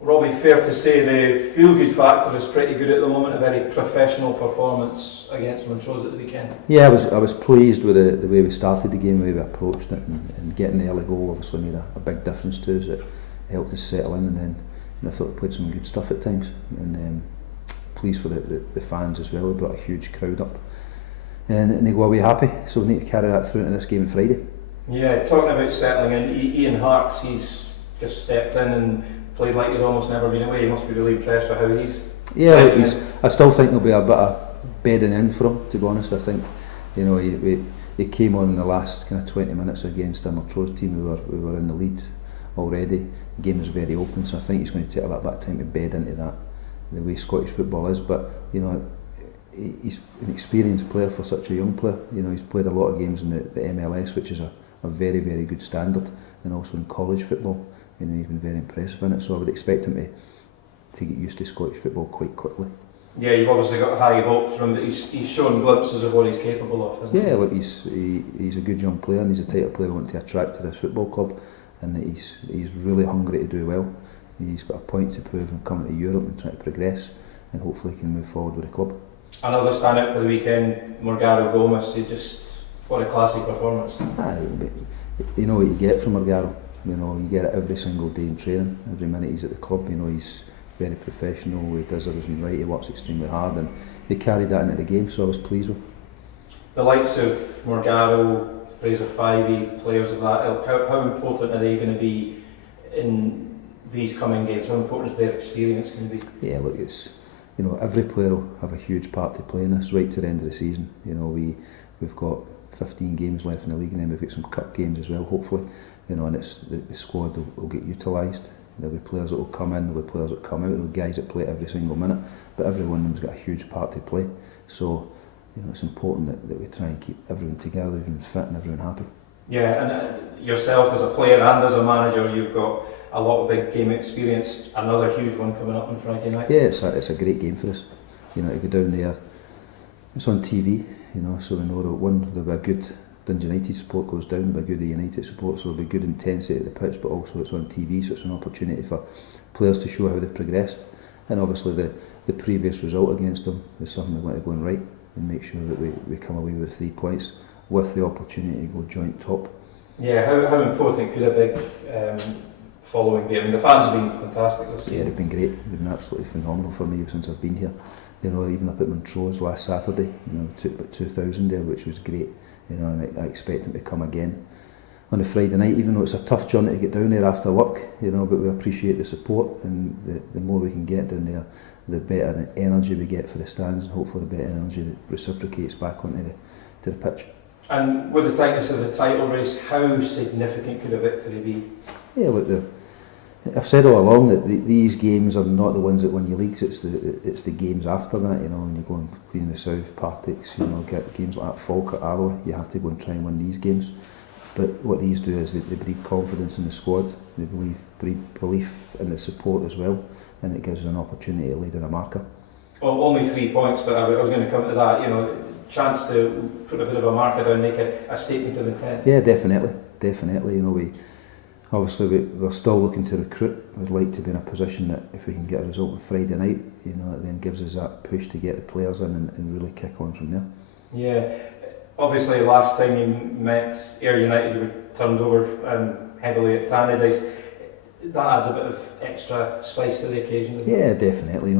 Robbie, fair to say the feel-good factor is pretty good at the moment, a very professional performance against Montrose at the weekend. Yeah, I was pleased with the way we started the game, the way we approached it, and getting the early goal obviously made a big difference to us. It helped us settle in, and then I thought we played some good stuff at times, and pleased for the fans as well. We brought a huge crowd up, and they go away happy, so we need to carry that through into this game on Friday. Yeah, talking about settling in, Ian Harks, he's just stepped in and played like he's almost never been away. He must be really impressed with how he's. Yeah, I still think there'll be a bit of bedding in for him, to be honest. I think, he came on in the last kind of 20 minutes against a Montrose team. We were in the lead already. The game was very open, so I think he's going to take a little bit of time to bed into that, the way Scottish football is. But he's an experienced player for such a young player. He's played a lot of games in the MLS, which is a very, very good standard, and also in college football. He's been very impressive in it, so I would expect him to get used to Scottish football quite quickly. Yeah, you've obviously got high hope from him, but he's shown glimpses of what he's capable of, hasn't he? Yeah, look, he's a good young player, and he's the type of player we want to attract to this football club, and he's really hungry to do well. He's got a point to prove in coming to Europe and trying to progress, and hopefully he can move forward with the club. Another standout for the weekend, Morgaro Gomez. What a classy performance. You know what you get from Morgaro. You get it every single day in training, every minute he's at the club. He's very professional, he does everything right, he works extremely hard, and he carried that into the game, so I was pleased with. The likes of Morgaro, Fraser Fivey, players of that ilk, how important are they going to be in these coming games? How important is their experience going to be? Yeah, look, it's every player will have a huge part to play in this right to the end of the season. We've got 15 games left in the league, and then we've got some cup games as well, hopefully. And it's the squad will get utilised. There'll be players that will come in, there'll be players that come out, there'll be guys that play every single minute, but every one of them's got a huge part to play. So it's important that we try and keep everyone together, everyone fit and everyone happy. Yeah, and yourself as a player and as a manager, you've got a lot of big game experience. Another huge one coming up on Friday night. Yeah, it's a great game for us. To go down there, it's on TV, so we know that there'll be a good Dundee United support goes down, there'll be good United support, so there'll be good intensity at the pitch, but also it's on TV, so it's an opportunity for players to show how they've progressed. And obviously the previous result against them is something we want to go and right and make sure that we come away with 3 points with the opportunity to go joint top. Yeah, how important could a big following be? I mean, the fans have been fantastic this season. Yeah, they've been great. They've been absolutely phenomenal for me since I've been here. Even up at Montrose last Saturday, took about 2,000 there, which was great. And I expect them to come again on a Friday night, even though it's a tough journey to get down there after work, but we appreciate the support, and the more we can get down there, the better energy we get for the stands, and hopefully the better energy that reciprocates back onto the pitch. And with the tightness of the title race, how significant could a victory be? Yeah, look, I've said all along that these games are not the ones that win you leagues. It's the games after that. When you go on Queen of the South, Partick's, get games like that, Falkirk, Arrow, you have to go and try and win these games. But what these do is they breed confidence in the squad. They breed belief in the support as well, and it gives us an opportunity to lay down a marker. Well, only 3 points, but I was going to come to that. Chance to put a bit of a marker down, make a statement of intent. Yeah, definitely. We're still looking to recruit. We'd like to be in a position that if we can get a result on Friday night, it then gives us that push to get the players in and really kick on from there. Yeah, obviously last time you met Ayr United, you were turned over heavily at Tannadice. That adds a bit of extra spice to the occasion, doesn't it? Yeah, definitely.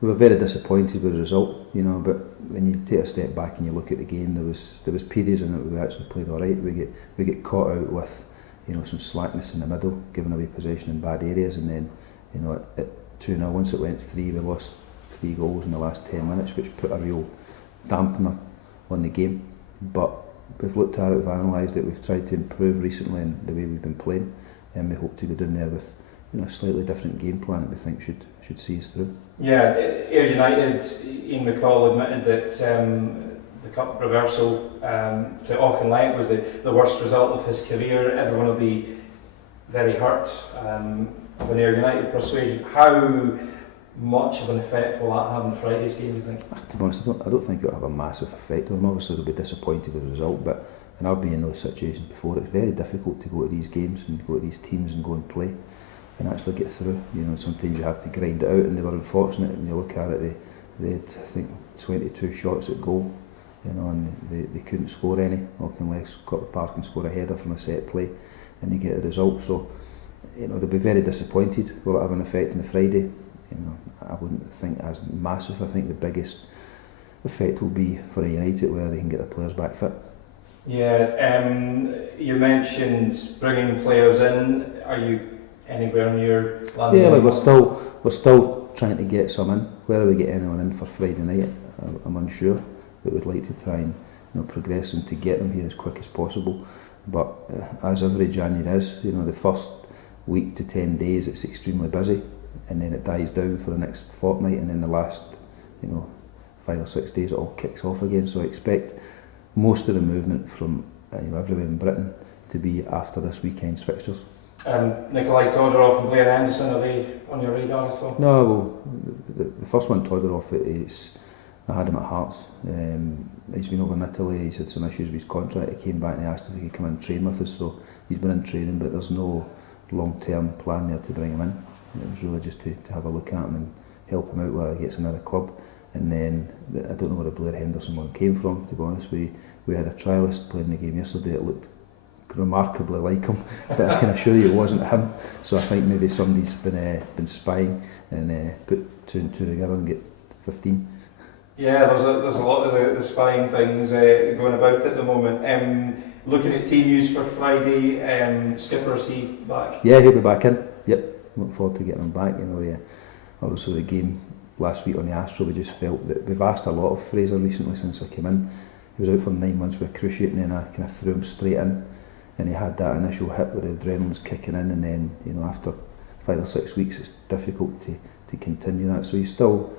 We were very disappointed with the result, but when you take a step back and you look at the game, there was periods in it where we actually played all right. We get caught out with some slackness in the middle, giving away possession in bad areas, and then at 2-0, once it went 3, we lost 3 goals in the last 10 minutes, which put a real dampener on the game. But we've looked at it, we've analysed it, we've tried to improve recently in the way we've been playing, and we hope to go down there with a slightly different game plan that we think should see us through. Yeah, Ayr United, Ian McCall admitted that the cup reversal to Auchinleck was the worst result of his career. Everyone will be very hurt of an Ayr United persuasion. How much of an effect will that have on Friday's game, do you think? To be honest, I don't think it'll have a massive effect on them. Obviously they'll be disappointed with the result, and I've been in those situations before. It's very difficult to go to these games and go to these teams and go and play. and actually get through. You know, sometimes you have to grind it out, and they were unfortunate. When you look at it, they had, I think, 22 shots at goal, you know, and they couldn't score any. Auchinleck got the park and score a header from a set play, and they get the result. So, you know, they'll be very disappointed. Will it have an effect on the Friday? You know, I wouldn't think as massive. I think the biggest effect will be for a United, where they can get their players back fit. Yeah, you mentioned bringing players in. Are you anywhere near landing? Yeah, like we're still trying to get some in. Whether we get anyone in for Friday night, I'm unsure. But we'd like to try and, you know, progress them to get them here as quick as possible. But as every January is, you know, the first week to 10 days it's extremely busy, and then it dies down for the next fortnight, and then the last, you know, 5 or 6 days it all kicks off again. So I expect most of the movement from you know, everywhere in Britain to be after this weekend's fixtures. Nikolai Todorov and Blair Henderson, are they on your radar at all? No, well, the first one, Todorov, I had him at Hearts. He's been over in Italy, he's had some issues with his contract. He came back and he asked if he could come and train with us, so he's been in training, but there's no long-term plan there to bring him in. It was really just to have a look at him and help him out while he gets another club. And then, I don't know where the Blair Henderson one came from, to be honest. We had a trialist playing the game yesterday that looked remarkably like him, but I can assure you it wasn't him. So I think maybe somebody's been spying and put 2 and 2 together and get 15. Yeah, there's a lot of the spying things going about at the moment. Looking at team news for Friday, Skipper, is he back? Yeah, he'll be back in. Yep, look forward to getting him back. You know, yeah. Obviously the game last week on the Astro, we just felt that we've asked a lot of Fraser recently since I came in. He was out for 9 months with cruciate, and then I kind of threw him straight in, and he had that initial hit where the adrenaline's kicking in, and then, you know, after 5 or 6 weeks it's difficult to continue that. So he's still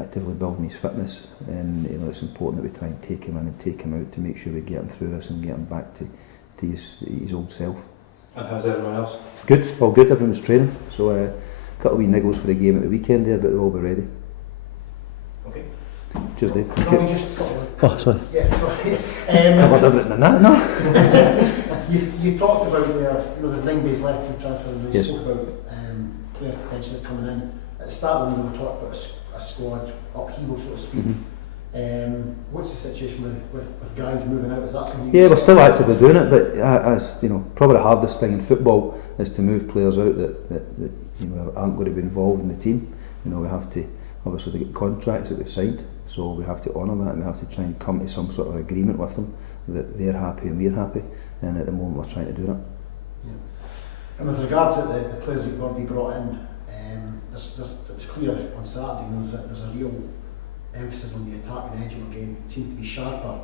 actively building his fitness, and, you know, it's important that we try and take him in and take him out to make sure we get him through this and get him back to his old self. And how's everyone else? Good, all good, everyone's training. So a couple of wee niggles for the game at the weekend there, but they'll all be ready. Okay. Cheers, Dave. No, we just Oh, sorry. yeah, sorry. Covered everything in that, no? You talked about there, you know, there's 9 days left in the transfer window. You Yes. spoke about players potentially coming in. At the start of the window, we talked about a squad upheaval, so to speak. What's the situation with guys moving out? Is that something? Yeah, we're still actively doing it, but as you know, probably the hardest thing in football is to move players out that you know, aren't going to be involved in the team. You know, we have to, obviously they get contracts that they've signed, so we have to honour that, and we have to try and come to some sort of agreement with them that they're happy and we're happy, and at the moment we're trying to do that. Yeah. And with regards to the players that you've already brought in, it was clear on Saturday, you know, there's a real emphasis on the attacking edge of the game. It seemed to be sharper.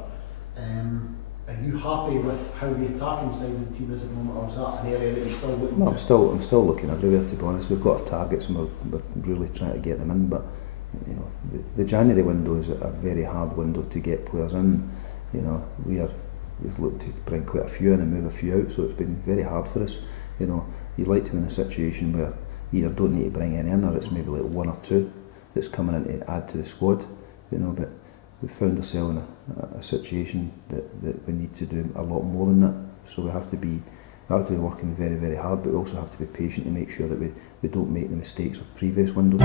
Are you happy with how the attacking side of the team is at the moment, or is that an area that you're still looking No, to? I'm still looking everywhere, to be honest. We've got our targets and we're really trying to get them in, but you know, the January window is a very hard window to get players in. You know, we've looked to bring quite a few in and move a few out, so it's been very hard for us. You know, you'd like to be in a situation where you either don't need to bring any in, or it's maybe like 1 or 2 that's coming in to add to the squad. You know, but we've found ourselves in a situation that we need to do a lot more than that. So we have to be working very, very hard, but we also have to be patient to make sure that we don't make the mistakes of previous windows.